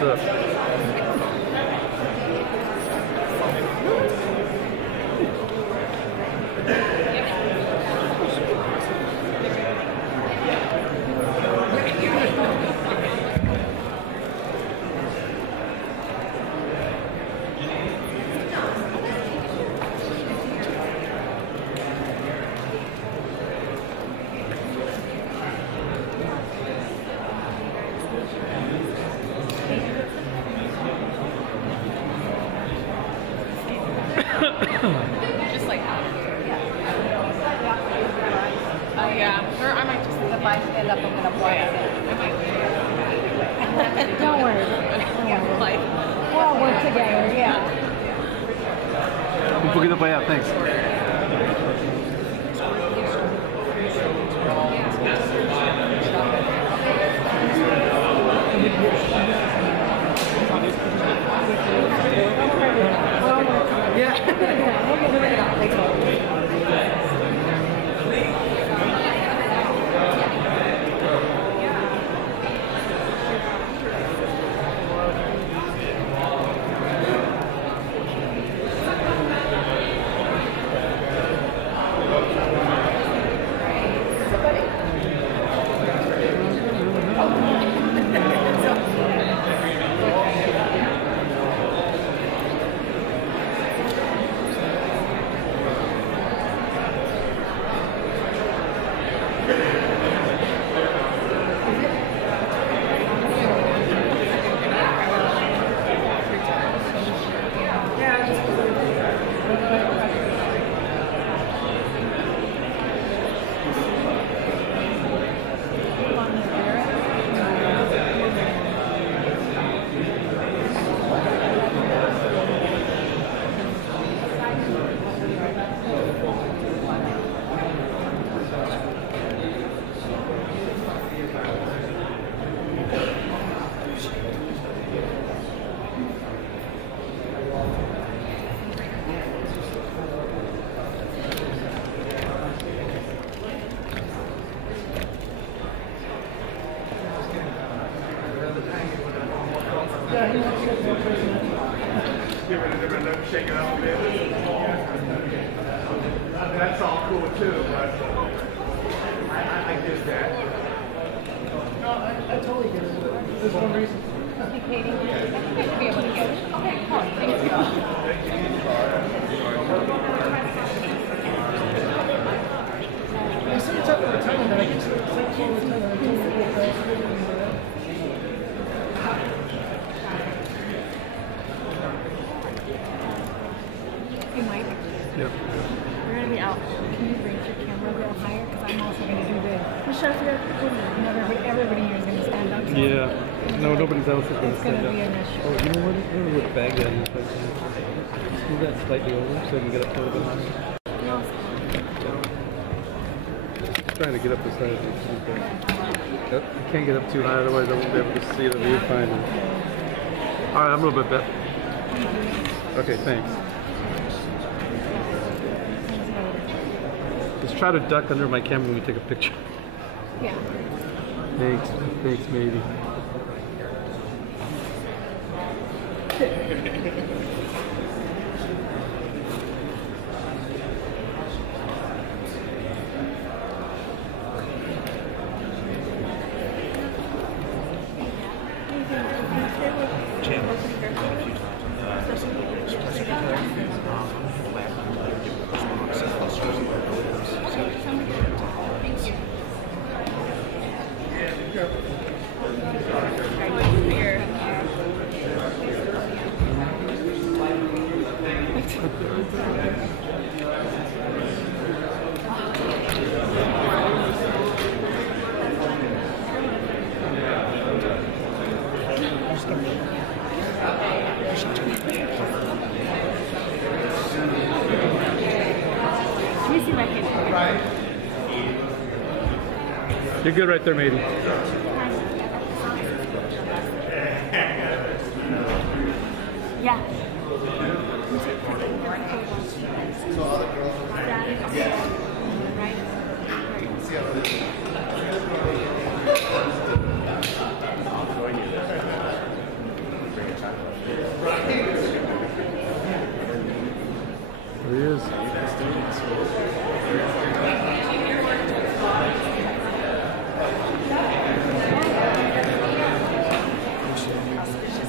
What's up? Just like that. Oh yeah. Or I might just if I stand up I'm gonna blow it. Don't worry. Like We'll all work together, yeah. Un poquito para allá, thanks. Shake it out a bit. That's all cool too, but I get that. No, I totally get it. There's one reason. Hey Katie, I think I should be able to get it. Okay, cool. Thank you. I see it's up for a time, but I guess it's like all the time. I totally get that. Hey Mike. Yep. We're gonna be out. Can you raise your camera a little higher? Because I'm also gonna do the shot here. Everybody here is gonna stand up. So Yeah. No, nobody else is going to stand up. It's gonna be an issue. Oh, you know what? I don't know what bag that is. Just move that slightly over so I can get up a little bit higher. Trying to get up as high as I can. Yep. I can't get up too high, otherwise I won't be able to see the viewfinder. Alright, I'm a little bit better. Okay, thanks. Just try to duck under my camera when we take a picture. Yeah. Thanks. Thanks, maybe. You're good right there, maybe. Yeah.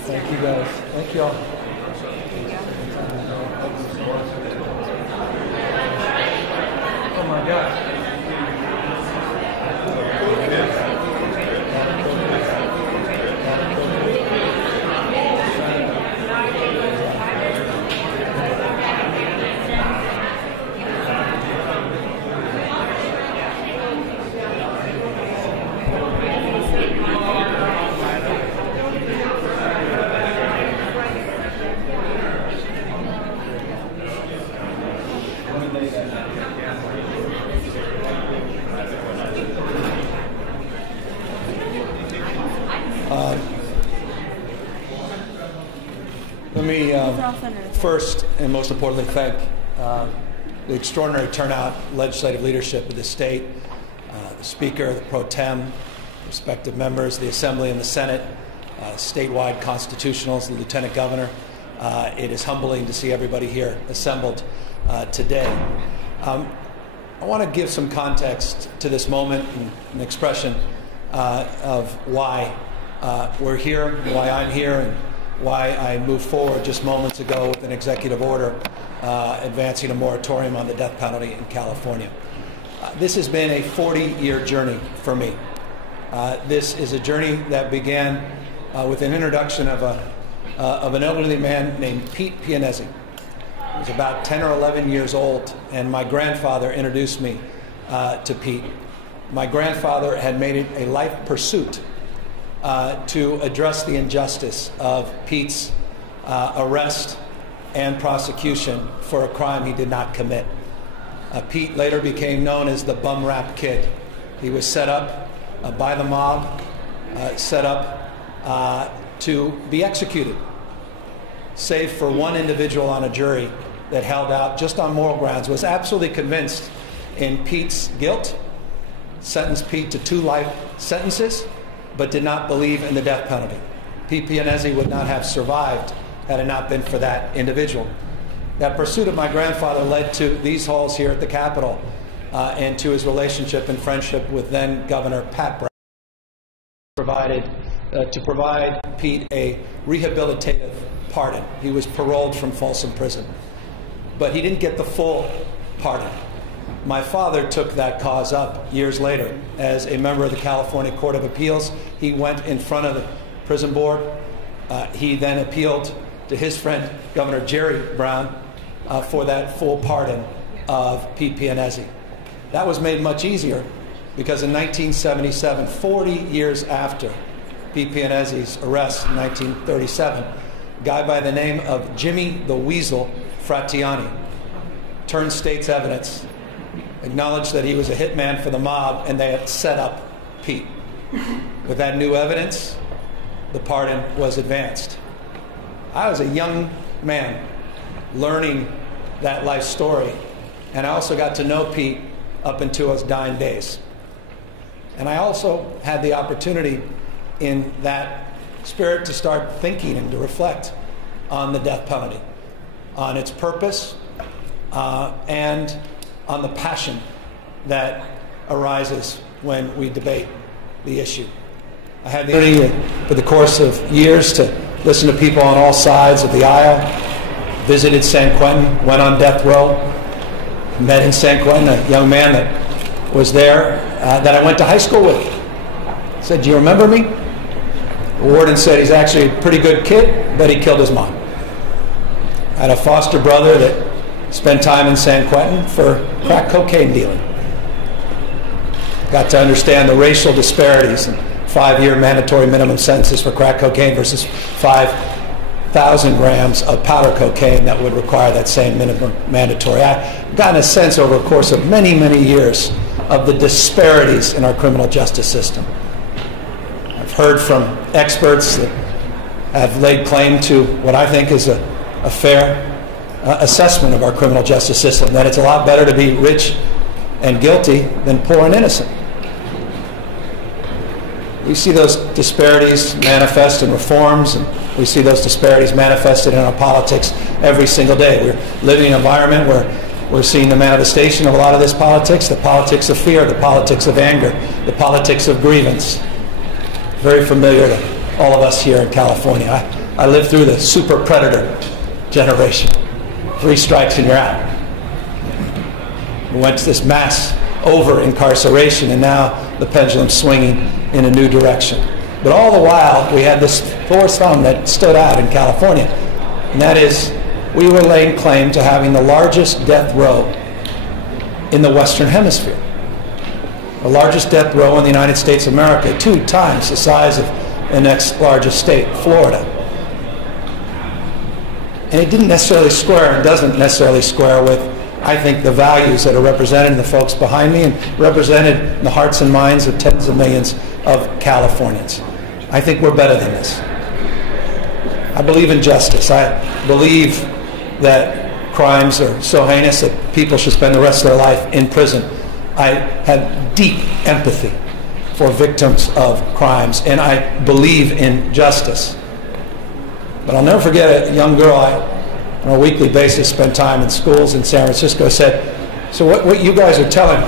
Thank you guys. Thank you all. Oh my God. Let me first and most importantly thank the extraordinary turnout, legislative leadership of the state, the Speaker, the Pro Tem, respective members of the Assembly and the Senate, statewide constitutionals, the Lieutenant Governor. It is humbling to see everybody here assembled today. I want to give some context to this moment and an expression of why we're here, why I'm here, and why I moved forward just moments ago with an executive order advancing a moratorium on the death penalty in California. This has been a 40-year journey for me. This is a journey that began with an introduction of an elderly man named Pete Pianesi. He was about 10 or 11 years old, and my grandfather introduced me to Pete. My grandfather had made it a life pursuit to address the injustice of Pete's arrest and prosecution for a crime he did not commit. Pete later became known as the bum rap kid. He was set up by the mob, set up to be executed, save for one individual on a jury that held out just on moral grounds, was absolutely convinced in Pete's guilt, sentenced Pete to 2 life sentences, but did not believe in the death penalty. Pete Pianesi would not have survived had it not been for that individual. That pursuit of my grandfather led to these halls here at the Capitol and to his relationship and friendship with then Governor Pat Brown. To provide Pete a rehabilitative pardon. He was paroled from Folsom Prison, but he didn't get the full pardon. My father took that cause up years later as a member of the California Court of Appeals. He went in front of the prison board. He then appealed to his friend, Governor Jerry Brown, for that full pardon of Pete Pianesi. That was made much easier because in 1977, 40 years after Pete Pianesi's arrest in 1937, a guy by the name of Jimmy the Weasel Fratiani turned state's evidence, acknowledged that he was a hitman for the mob, and they had set up Pete. With that new evidence, the pardon was advanced. I was a young man learning that life story, and I also got to know Pete up into his dying days. And I also had the opportunity in that spirit to start thinking and to reflect on the death penalty, on its purpose, and on the passion that arises when we debate the issue. I had the opportunity for the course of years to listen to people on all sides of the aisle, visited San Quentin, went on death row, met in San Quentin a young man that was there that I went to high school with. I said, "Do you remember me?" The warden said, "He's actually a pretty good kid, but he killed his mom." I had a foster brother that spent time in San Quentin for crack cocaine dealing. Got to understand the racial disparities and 5-year mandatory minimum sentences for crack cocaine versus 5,000 grams of powder cocaine that would require that same minimum mandatory. I've gotten a sense over a course of many, many years of the disparities in our criminal justice system. I've heard from experts that have laid claim to what I think is a fair assessment of our criminal justice system, that it's a lot better to be rich and guilty than poor and innocent. We see those disparities manifest in reforms, and we see those disparities manifested in our politics every single day. We're living in an environment where We're seeing the manifestation of a lot of this politics, the politics of fear, the politics of anger, the politics of grievance. Very familiar to all of us here in California. I lived through the super predator generation. 3 strikes and you're out. We went to this mass over-incarceration, and now the pendulum's swinging in a new direction. But all the while, we had this sore thumb that stood out in California, and that is we were laying claim to having the largest death row in the Western Hemisphere. The largest death row in the United States of America, 2 times the size of the next largest state, Florida. And it didn't necessarily square, and doesn't necessarily square with, I think, the values that are represented in the folks behind me and represented in the hearts and minds of tens of millions of Californians. I think we're better than this. I believe in justice. I believe that crimes are so heinous that people should spend the rest of their life in prison. I have deep empathy for victims of crimes, and I believe in justice. But I'll never forget a young girl I, on a weekly basis, spent time in schools in San Francisco, said, so what you guys are telling me,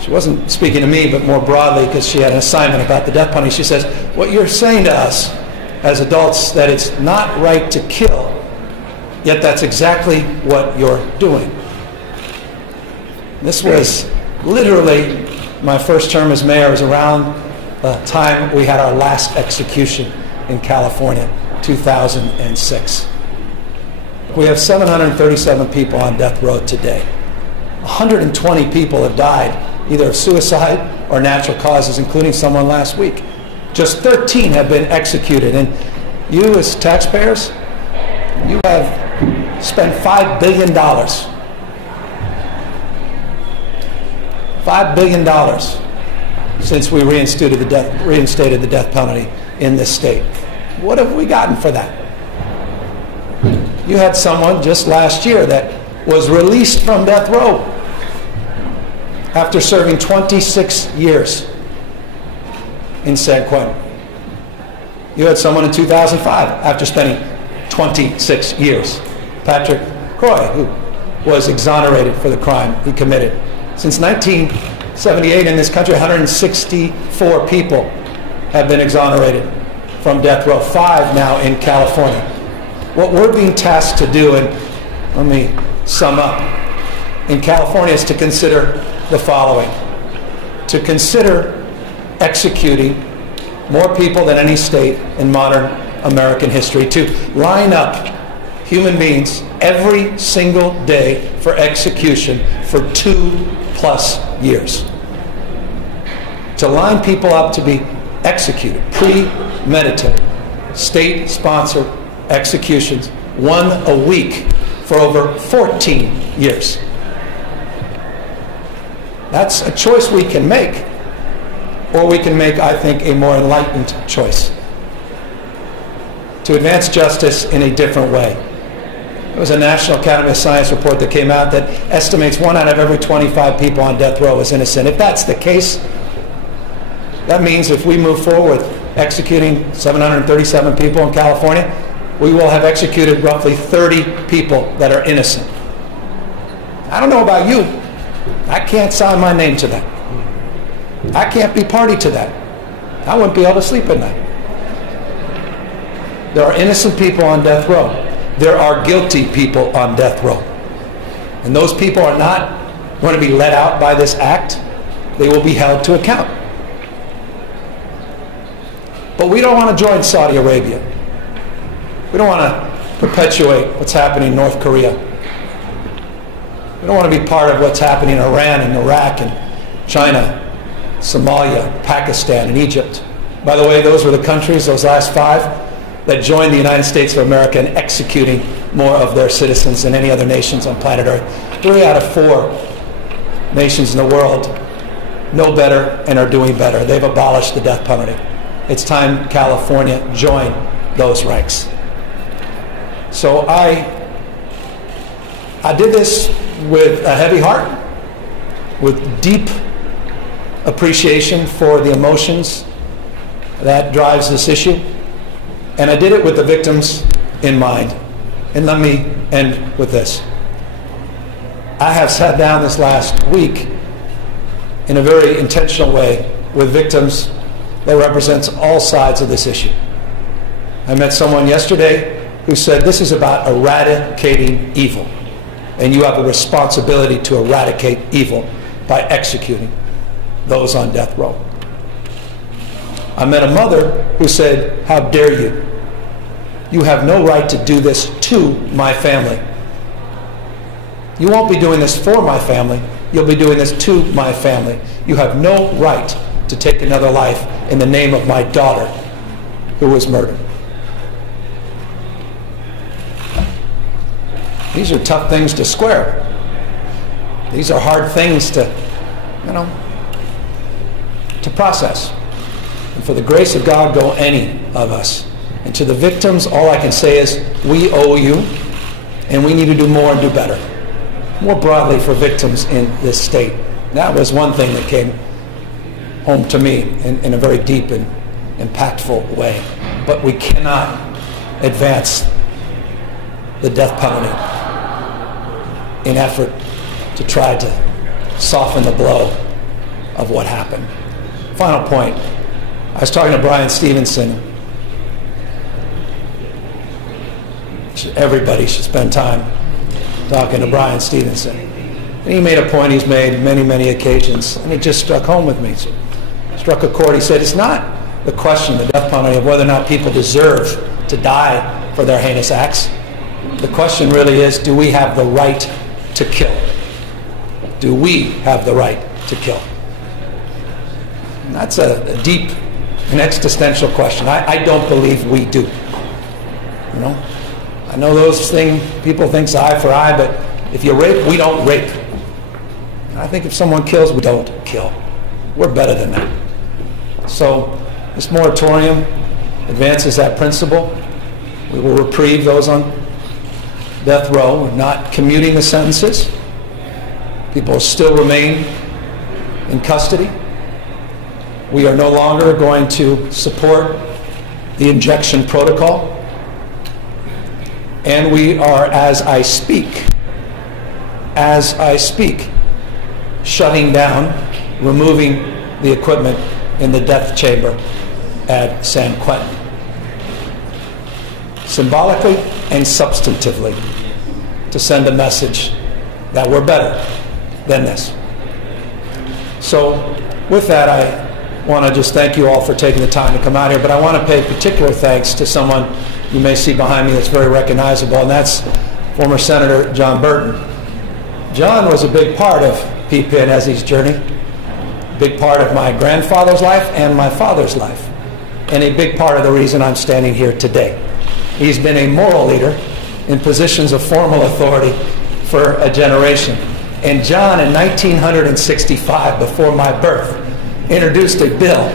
she wasn't speaking to me, but more broadly because she had an assignment about the death penalty, she says, what you're saying to us as adults, that it's not right to kill, yet that's exactly what you're doing. This was literally my first term as mayor. It was around the time we had our last execution in California, 2006. We have 737 people on death row today. 120 people have died, either of suicide or natural causes, including someone last week. Just 13 have been executed. And you as taxpayers, you have spent $5 billion. $5 billion since we reinstated the death penalty in this state. What have we gotten for that? You had someone just last year that was released from death row after serving 26 years in San Quentin. You had someone in 2005 after spending 26 years, Patrick Croy, who was exonerated for the crime he committed. Since 1978 in this country, 164 people have been exonerated from death row, 5 now in California. What we're being tasked to do, and let me sum up, in California is to consider the following. To consider executing more people than any state in modern American history. To line up human beings every single day for execution for 2+ years. To line people up to be executed, premeditated, state-sponsored executions, 1 a week for over 14 years. That's a choice we can make, or we can make, I think, a more enlightened choice to advance justice in a different way. There was a National Academy of Science report that came out that estimates 1 out of every 25 people on death row is innocent. If that's the case, that means if we move forward executing 737 people in California, we will have executed roughly 30 people that are innocent. I don't know about you. I can't sign my name to that. I can't be party to that. I wouldn't be able to sleep at night. There are innocent people on death row. There are guilty people on death row. And those people are not going to be let out by this act. They will be held to account. But we don't want to join Saudi Arabia. We don't want to perpetuate what's happening in North Korea. We don't want to be part of what's happening in Iran and Iraq and China, Somalia, Pakistan, and Egypt. By the way, those were the countries, those last 5, that joined the United States of America in executing more of their citizens than any other nations on planet Earth. 3 out of 4 nations in the world know better and are doing better. They've abolished the death penalty. It's time California joined those ranks. So I did this with a heavy heart, with deep appreciation for the emotions that drives this issue, and I did it with the victims in mind. And let me end with this. I have sat down this last week in a very intentional way with victims that represents all sides of this issue. I met someone yesterday who said this is about eradicating evil, and you have a responsibility to eradicate evil by executing those on death row. I met a mother who said, how dare you? You have no right to do this to my family. You won't be doing this for my family. You'll be doing this to my family. You have no right to take another life in the name of my daughter who was murdered. These are tough things to square. These are hard things to, to process. And for the grace of God, go any of us. And to the victims, all I can say is, we owe you, and we need to do more and do better. More broadly for victims in this state. That was one thing that came home to me in a very deep and impactful way. But we cannot advance the death penalty in effort to try to soften the blow of what happened. Final point. I was talking to Brian Stevenson. Everybody should spend time talking to Brian Stevenson. And he made a point he's made many, many occasions, and it just struck home with me. Struck a chord. He said, it's not the question, the death penalty, of whether or not people deserve to die for their heinous acts. The question really is, do we have the right to kill? Do we have the right to kill? And that's a deep and existential question. I don't believe we do. I know those things, people think eye for eye, but if you rape, we don't rape. And I think if someone kills, we don't kill. We're better than that. So this moratorium advances that principle. We will reprieve those on death row. We're not commuting the sentences. People still remain in custody. We are no longer going to support the injection protocol. And we are, as I speak, shutting down, removing the equipment in the death chamber at San Quentin. Symbolically and substantively, to send a message that we're better than this. So with that, I want to just thank you all for taking the time to come out here, but I want to pay particular thanks to someone you may see behind me that's very recognizable, and that's former Senator John Burton. John was a big part of PPN as he's journey, a big part of my grandfather's life and my father's life, and a big part of the reason I'm standing here today. He's been a moral leader in positions of formal authority for a generation. And John, in 1965, before my birth, introduced a bill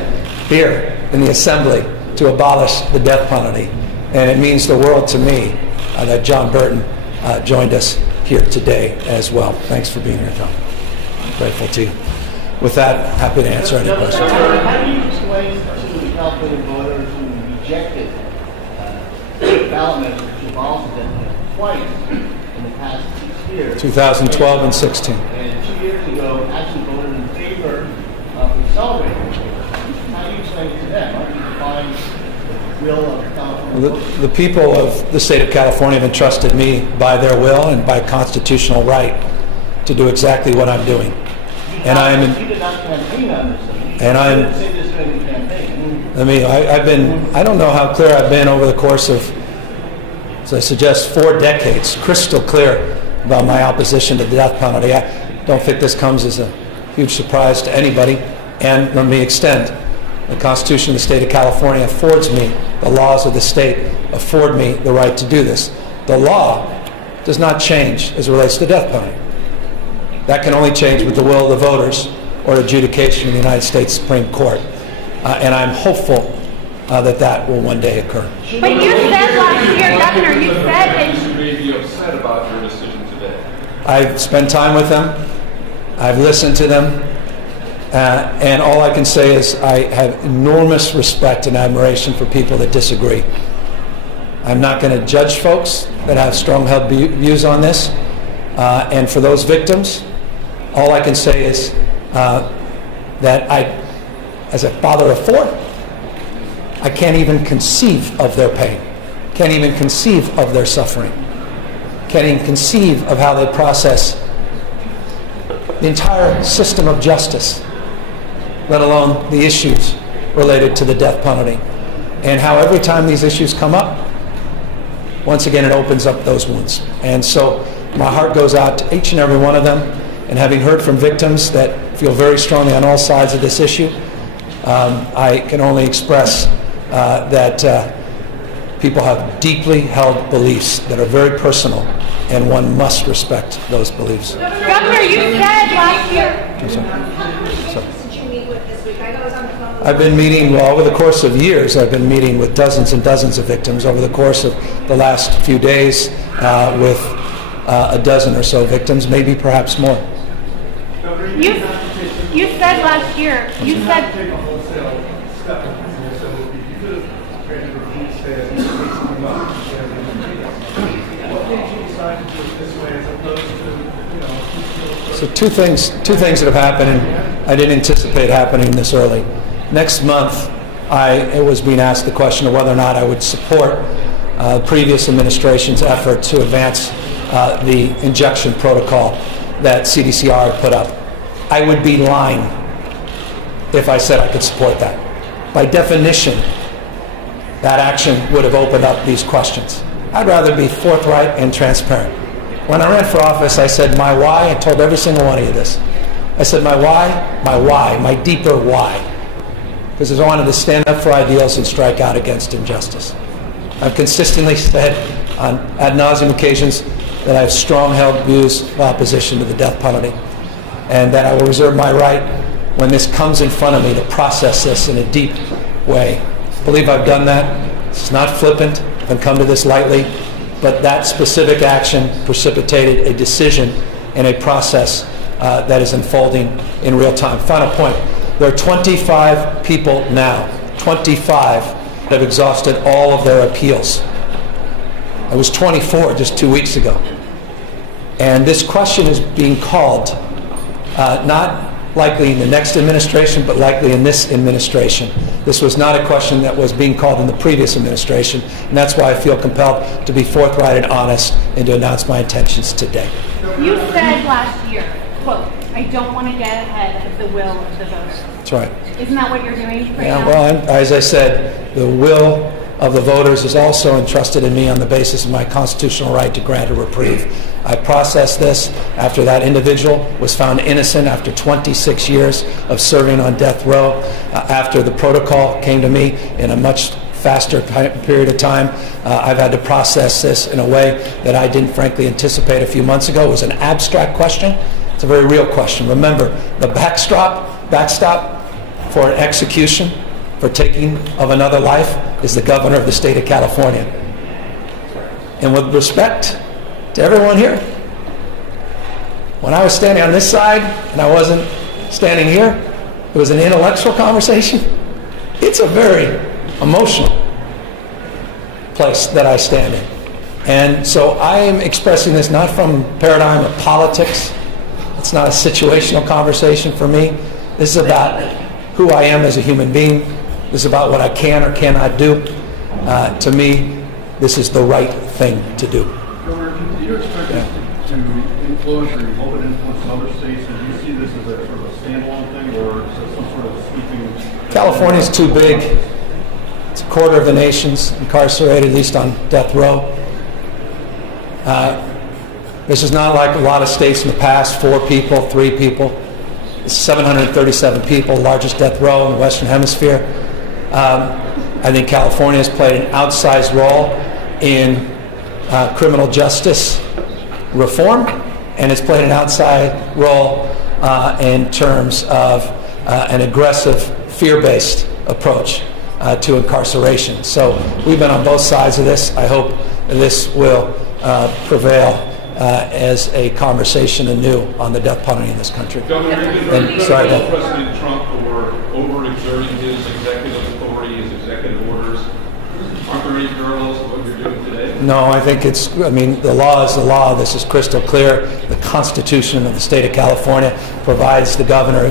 here in the Assembly to abolish the death penalty. And it means the world to me that John Burton joined us here today as well. Thanks for being here, John. I'm grateful to you. With that, happy to answer any questions. How do you explain to the California voters who rejected the ballot measure to abolish the death penalty twice in the past 6 years? 2012 and 16. And 2 years ago, actually voted in favor of accelerating it. How do you explain it to them? How do you define the will of California? The people of the state of California have entrusted me by their will and by constitutional right to do exactly what I'm doing. And I am. You did not campaign on this. And I'm. I don't know how clear I've been over the course of, as I suggest, 4 decades, crystal clear about my opposition to the death penalty. I don't think this comes as a huge surprise to anybody. And let me extend. The Constitution of the state of California affords me, the laws of the state afford me the right to do this. The law does not change as it relates to the death penalty. That can only change with the will of the voters or adjudication in the United States Supreme Court. And I'm hopeful that that will one day occur. But you said last year, Governor, you said that you may be upset about your decision today. I've spent time with them. I've listened to them. And all I can say is I have enormous respect and admiration for people that disagree. I'm not going to judge folks that have strong-held views on this. And for those victims, all I can say is that I, as a father of 4, I can't even conceive of their pain, can't even conceive of their suffering, can't even conceive of how they process the entire system of justice, let alone the issues related to the death penalty, and how every time these issues come up, once again it opens up those wounds. And so my heart goes out to each and every one of them, and having heard from victims that feel very strongly on all sides of this issue, I can only express that people have deeply held beliefs that are very personal, and one must respect those beliefs. Governor, you said last year. I'm sorry. I've been meeting, well, over the course of years, I've been meeting with dozens and dozens of victims over the course of the last few days with a dozen or so victims, maybe perhaps more. You said last year, you said... So two things that have happened, and I didn't anticipate happening this early. Next month, I was being asked the question of whether or not I would support the previous administration's effort to advance the injection protocol that CDCR had put up. I would be lying if I said I could support that. By definition, that action would have opened up these questions. I'd rather be forthright and transparent. When I ran for office, I said my why. I told every single one of you this. I said my why, my deeper why. Because I wanted to stand up for ideals and strike out against injustice. I've consistently said on ad nauseum occasions that I have strong-held views of opposition to the death penalty, and that I will reserve my right when this comes in front of me to process this in a deep way. I believe I've done that. It's not flippant. I haven't come to this lightly. But that specific action precipitated a decision and a process that is unfolding in real time. Final point. There are 25 people now, 25 that have exhausted all of their appeals. I was 24 just 2 weeks ago. And this question is being called, not likely in the next administration, but likely in this administration. This was not a question that was being called in the previous administration, and that's why I feel compelled to be forthright and honest and to announce my intentions today. You said last year, quote, I don't want to get ahead of the will of the voters. That's right. Isn't that what you're doing right Yeah, now? well, as I said, the will of the voters is also entrusted in me on the basis of my constitutional right to grant a reprieve. I processed this after that individual was found innocent after 26 years of serving on death row, after the protocol came to me in a much faster period of time. I've had to process this in a way that I didn't frankly anticipate a few months ago. It was an abstract question. It's a very real question. Remember, the backstop for an execution, for taking of another life, is the governor of the state of California. And with respect to everyone here, when I was standing on this side and I wasn't standing here, it was an intellectual conversation. It's a very emotional place that I stand in. And so I am expressing this not from a paradigm of politics. It's not a situational conversation for me. This is about who I am as a human being. This is about what I can or cannot do. To me, this is the right thing to do. Governor, do you expect it to influence or you hope it influence other states? And do you see this as a sort of a standalone thing, or is it some sort of sweeping? California's too big. It's a quarter of the nation's incarcerated, at least on death row. This is not like a lot of states in the past, 4 people, 3 people. It's 737 people, largest death row in the Western Hemisphere. I think California has played an outsized role in criminal justice reform, and it's played an outside role in terms of an aggressive, fear-based approach to incarceration. So we've been on both sides of this. I hope this will prevail as a conversation anew on the death penalty in this country. Governor, sorry, President Trump for overexerting his executive authority, his executive orders. Aren't there any parallels to what you're doing today? No, I think I mean, the law is the law. This is crystal clear. The Constitution of the state of California provides the governor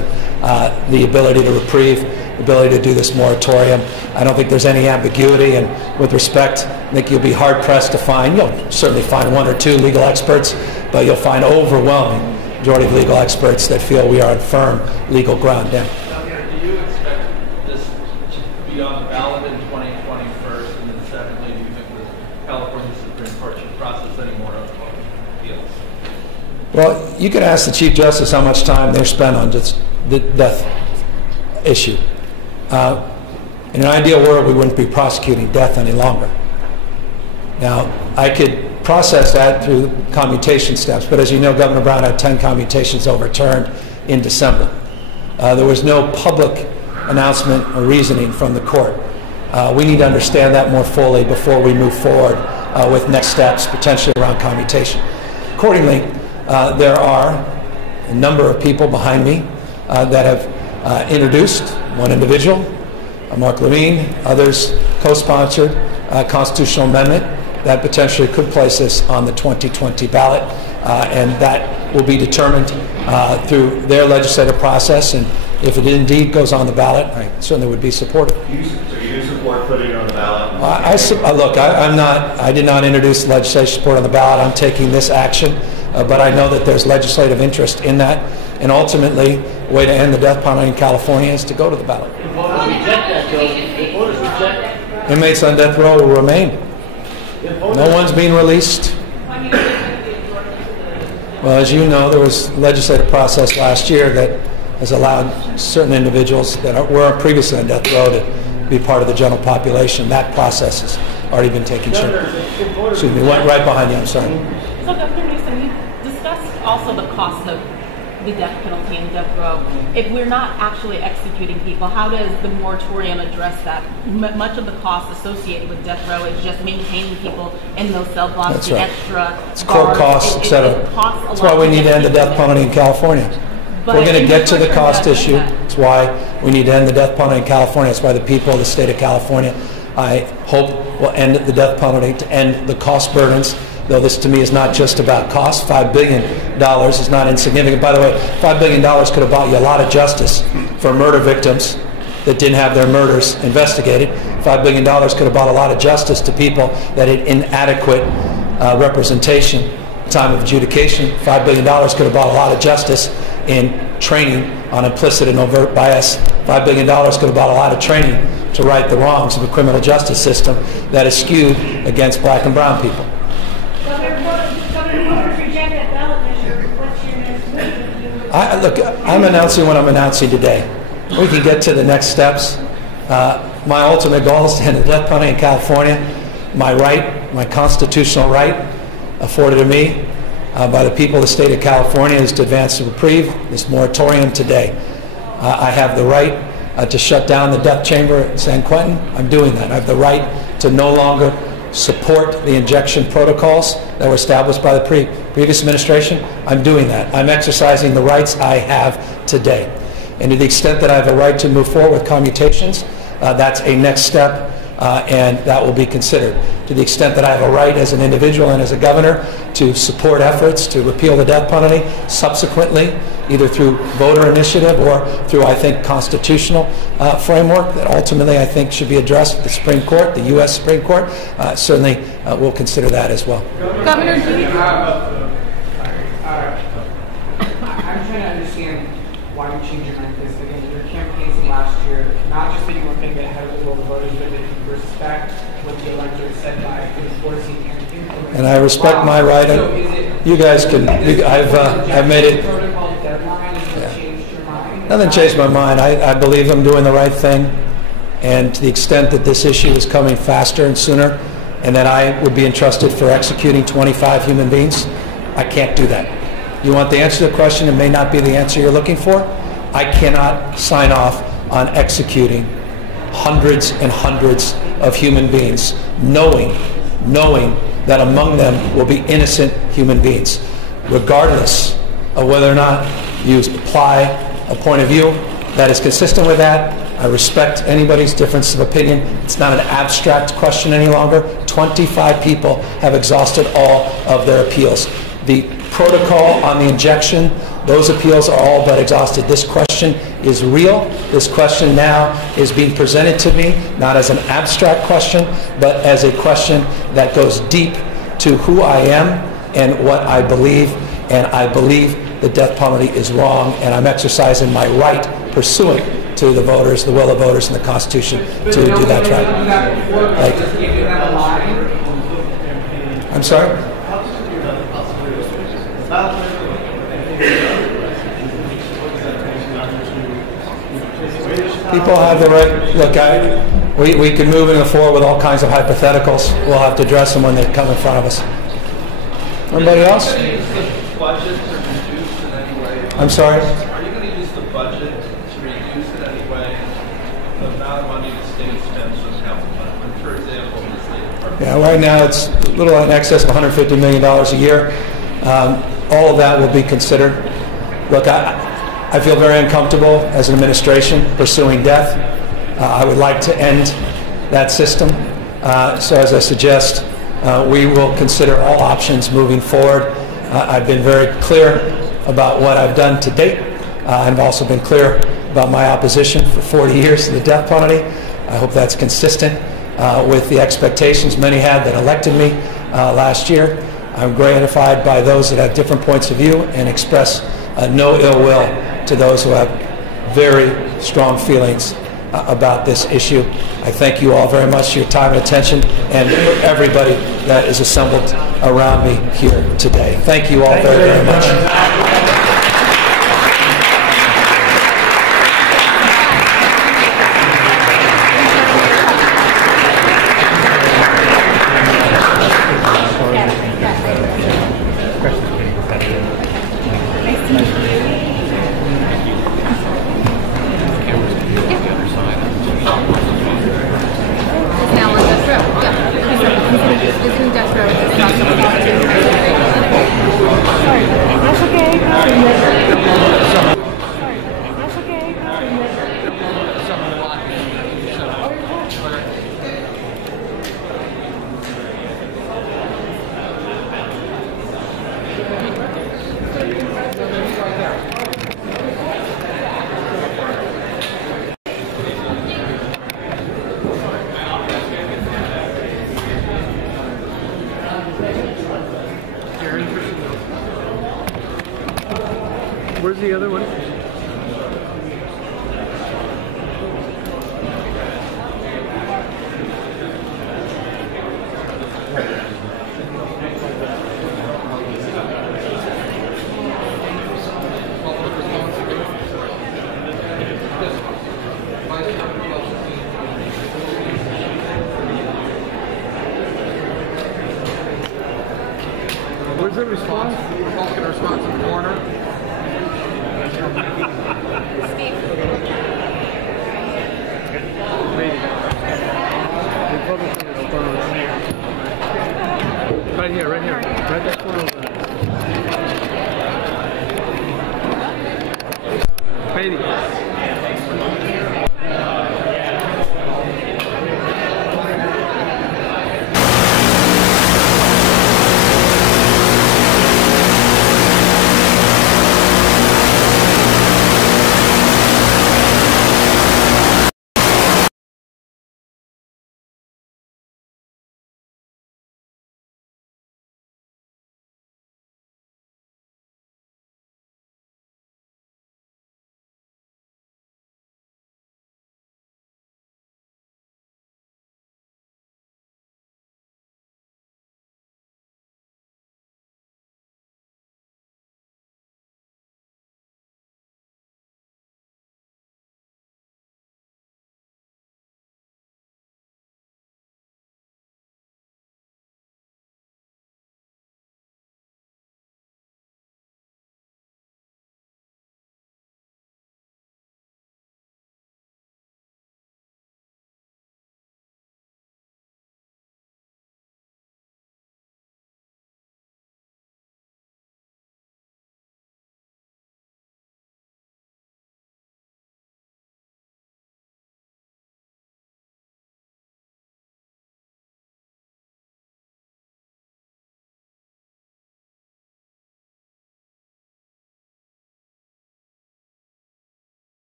the ability to reprieve, the ability to do this moratorium. I don't think there's any ambiguity, and with respect, I think you'll be hard-pressed to find, you'll certainly find one or two legal experts, but you'll find overwhelming majority of legal experts that feel we are on firm legal ground. Yeah. Do you expect this to be on the ballot in 2020 first, and then secondly, do you think the California Supreme Court should process any more appeals? Well, you could ask the Chief Justice how much time they're spent on just the death issue. In an ideal world, we wouldn't be prosecuting death any longer. Now, I could process that through commutation steps, but as you know, Governor Brown had 10 commutations overturned in December. There was no public announcement or reasoning from the court. We need to understand that more fully before we move forward with next steps, potentially around commutation. Accordingly, there are a number of people behind me that have introduced, one individual, Mark Levine, others co-sponsored a constitutional amendment that potentially could place this on the 2020 ballot, and that will be determined through their legislative process, and if it indeed goes on the ballot, I certainly would be supportive. So you support putting it on the ballot? Look, I did not introduce legislation support on the ballot. I'm taking this action, but I know that there's legislative interest in that, and ultimately, the way to end the death penalty in California is to go to the ballot. If voters reject that, Joe, if voters reject Inmates on death row will remain. No one's being released. Well, as you know, there was a legislative process last year that has allowed certain individuals that were previously on death row to be part of the general population. That process has already been taken shape. Excuse me, right behind you, I'm sorry. So, Governor Newsom, you discussed also the cost of the death penalty in death row. If we're not actually executing people, how does the moratorium address that? Much of the cost associated with death row is just maintaining people in those cell blocks, That's the right. extra It's court costs, etc. That's why we need to end the death penalty in California. But we're going to get to the short-term cost judgment, issue. That's why we need to end the death penalty in California. That's why the people of the state of California, I hope, will end the death penalty to end the cost burdens. Though this to me is not just about cost. $5 billion is not insignificant. By the way, $5 billion could have bought you a lot of justice for murder victims that didn't have their murders investigated. $5 billion could have bought a lot of justice to people that had inadequate representation at the time of adjudication. $5 billion could have bought a lot of justice in training on implicit and overt bias. $5 billion could have bought a lot of training to right the wrongs of a criminal justice system that is skewed against black and brown people. Look, I'm announcing what I'm announcing today. We can get to the next steps. My ultimate goal is to end the death penalty in California. My right, my constitutional right, afforded to me by the people of the state of California is to advance the reprieve, this moratorium today. I have the right to shut down the death chamber at San Quentin. I'm doing that. I have the right to no longer support the injection protocols that were established by the previous administration. I'm doing that. I'm exercising the rights I have today. And to the extent that I have a right to move forward with commutations, that's a next step, and that will be considered. To the extent that I have a right as an individual and as a governor to support efforts to repeal the death penalty subsequently, either through voter initiative or through, I think, constitutional framework that ultimately I think should be addressed at the Supreme Court, the U.S. Supreme Court, certainly we'll consider that as well. Governor, do you... I'm trying to understand why you changed your mind this. Again, you were campaigning last year, not just that you were going to get ahead of the will of the voters, but that you respect what the electorate said by enforcing and implementing. And I respect my right. So you guys can. I've made it. Nothing changed my mind. I believe I'm doing the right thing, and to the extent that this issue is coming faster and sooner, and that I would be entrusted for executing 25 human beings, I can't do that. You want the answer to the question, it may not be the answer you're looking for. I cannot sign off on executing hundreds and hundreds of human beings, knowing that among them will be innocent human beings, regardless of whether or not you apply a point of view that is consistent with that. I respect anybody's difference of opinion. It's not an abstract question any longer. 25 people have exhausted all of their appeals. The protocol on the injection, those appeals are all but exhausted. This question is real. This question now is being presented to me, not as an abstract question, but as a question that goes deep to who I am and what I believe. And I believe the death penalty is wrong, and I'm exercising my right, pursuing to the voters, the will of voters, and the Constitution to do that right. I'm sorry? People have the right. Look, we can move into the floor with all kinds of hypotheticals. We'll have to address them when they come in front of us. Anybody else? Are you going to use the budget to reduce in any way? I'm sorry? Are you going to use the budget to reduce in any way the amount of money the state spends on capital plan? For example, the State Department. Yeah, right now it's a little in excess of $150 million a year. All of that will be considered. Look, I feel very uncomfortable as an administration pursuing death. I would like to end that system. So as I suggest, we will consider all options moving forward. I've been very clear about what I've done to date. I've also been clear about my opposition for 40 years to the death penalty. I hope that's consistent with the expectations many had that elected me last year. I'm gratified by those that have different points of view and express no ill will to those who have very strong feelings about this issue. I thank you all very much for your time and attention, and for everybody that is assembled around me here today. Thank you all very, very much. Where's the other one? Where's the response? Republican response in the corner. Right here, right here. Right that corner over there.